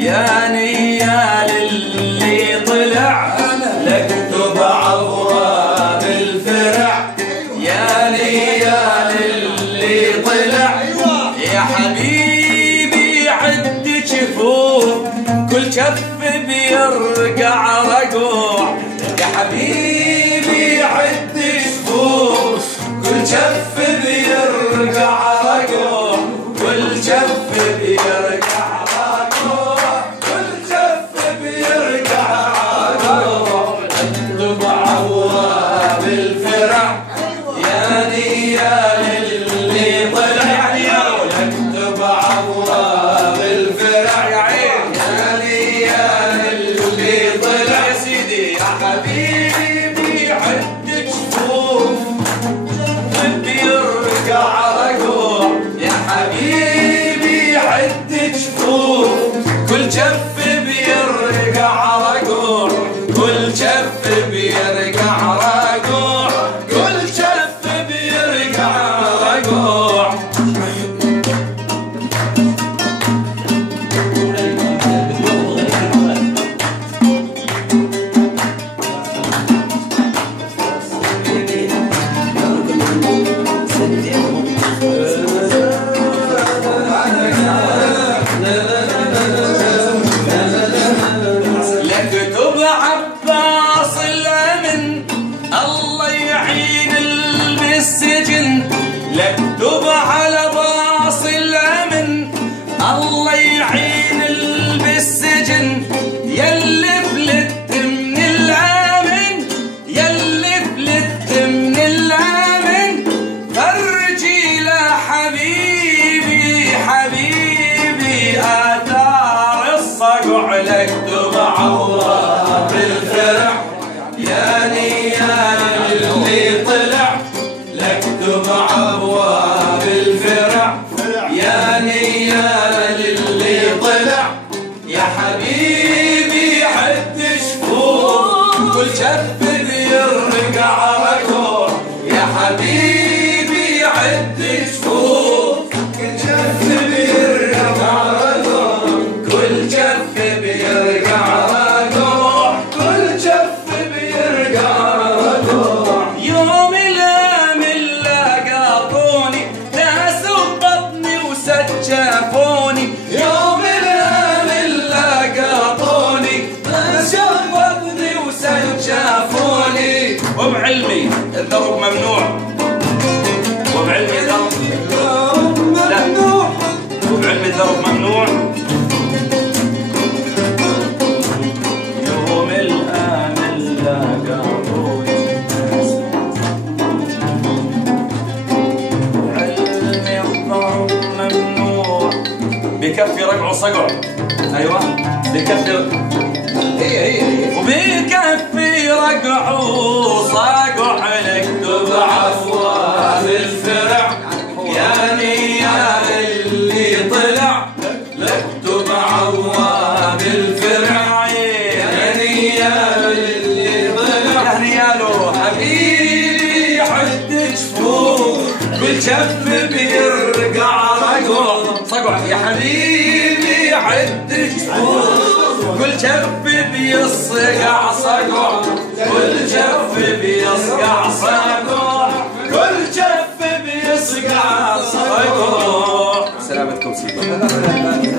يا نيال اللي طلع لاكتب عبواب الفرع، يا نيال اللي طلع يا حبيبي عد جفوف كل كف بيرقع رقوع، يا حبيبي عد جفوف كل كف بيرقع رقوع، كل كف بيرقع رقوع، كل كف بيرقع رقوع، اكتب عبواب الفرع يا نيال اللي طلع، يا نيال اكتب عبواب الفرع يا عين، يا نيال اللي طلع يا سيدي يا حبيبي عد جفوف بيرقع رقوع، يا حبيبي عد جفوف كل كف بيرقع رقوع، كل كف بيرقع رقوع، كل كف بيرقع رقوع. لاكتب عباس الأمن الله يعين بالسجن، لاكتب على باص الأمن الله يعين بالسجن، يلي فلت من الأمن يلي فلت من الأمن فرجي له حبيبي حبيبي آثار الصقع، لاكتب عبواب الفرع يا نيال اللي طلع، لاكتب عبواب الفرع يا نيال اللي طلع، يا حبيبي عد جفوف كل كف بيرقع رقوع، يا حبيبي عد جفوف كل كف بيرقع رقوع، كل كف بيرقع رقوع، كل كف بيرقع رقوع. يوم الامل لاقاطوني داسوا بطني وسجفوني، يوم الامل لاقاطوني داسوا بطني وسجفوني، وبعلمي الضرب ممنوع، وبعلمي الضرب ممنوع، وبعلمي الضرب ممنوع. يوم الامل لاقاطوني علمي الضرب ممنوع، بكفي رقع وصقع، ايوه بكفي هي وبكفي رقع وصقع، لاكتب عبواب الفرع يا نيال اللي طلع، لاكتب عبواب الفرع يا نيال اللي طلع، يا نيالو حبيبي عد جفوف كل كف بيرقع رقوع، صقع يا حبيبي عد جفوف كل كف بيصقع صقع، كل كف بيصقع صقع، كل كف بيصقع صقع. سلامتكم سيدي.